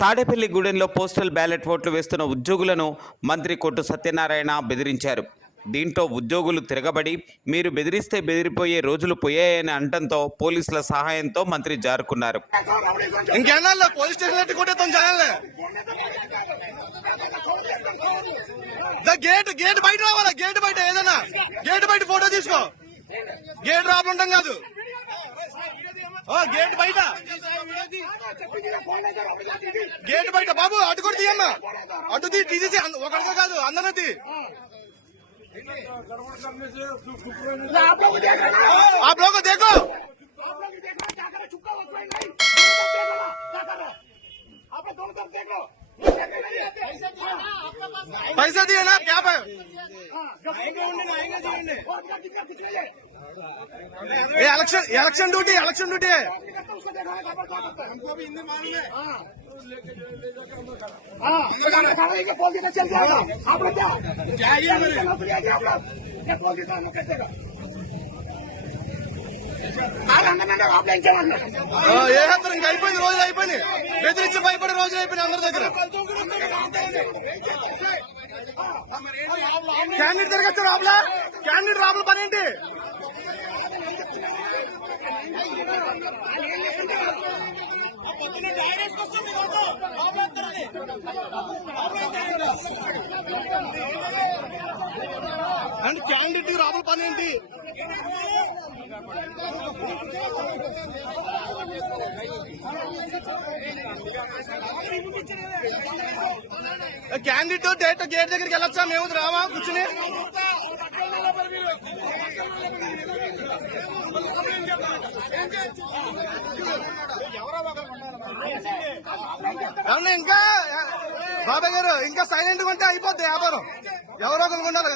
తాడేపల్లిగూడెంలో postal ballot ఓట్లు వేస్తున్న ఉద్యోగులను మంత్రి కొట్టు సత్యనారాయణ బెదిరించారు. దీంతో ఉద్యోగులు తిరగబడి మీరు బెదిరిస్తే బెదిరిపోయే రోజులు పోయాయని అంటంతో పోలీసుల సహాయంతో మంత్రి జారుకున్నారు. పోలీస్ స్టేషన్ గేట్ గేట్ బయట రావాలా? గేట్ బయట ఏదైనా? గేట్ బయట ఫోటో తీసుకో. గేట్ రాకుండా కాదు. గేట్ బయట గేట్ బయట బాబు అటు కూడా తీయమ్మా అటు తీ తీసేసి అంద- ఒకరితో కాదు అందరూ తీ आप लोग देख పైసా తీయనా క్యాబ్ हाँ, जब और क्या दिक्कत दिख रही है ఏ election election duty election duty दिक्कत तो उसको देखा है खबर क्या करता है हमको भी हिंदी मालूम है हाँ हाँ तो क्या दिखा रहे हैं कि बोल देना चल जाएगा आप लोग क्या ఏ హత్తరు? ఇంకా అయిపోయింది రోజులు అయిపోయినాయి. బెదిరించి భయపడే రోజులు అయిపోయినాయి అందరి దగ్గర. క్యాండిడేట్ తిరగచ్చు రాబులా క్యాండిడేట్ రాబుల పని ఏంటి? అండ్ క్యాండిడేట్ రాబుల పని ఏంటి? క్యాండిడేట్ డేట్ గేట్ దగ్గరికి వెళ్ళొచ్చా? మేము రామా కూర్చుని. అవునా ఇంకా? బాబాయ్ గారు ఇంకా సైలెంట్గా ఉంటే అయిపోద్ది వ్యాపారం. ఎవరో ఒకరు ఉండాలి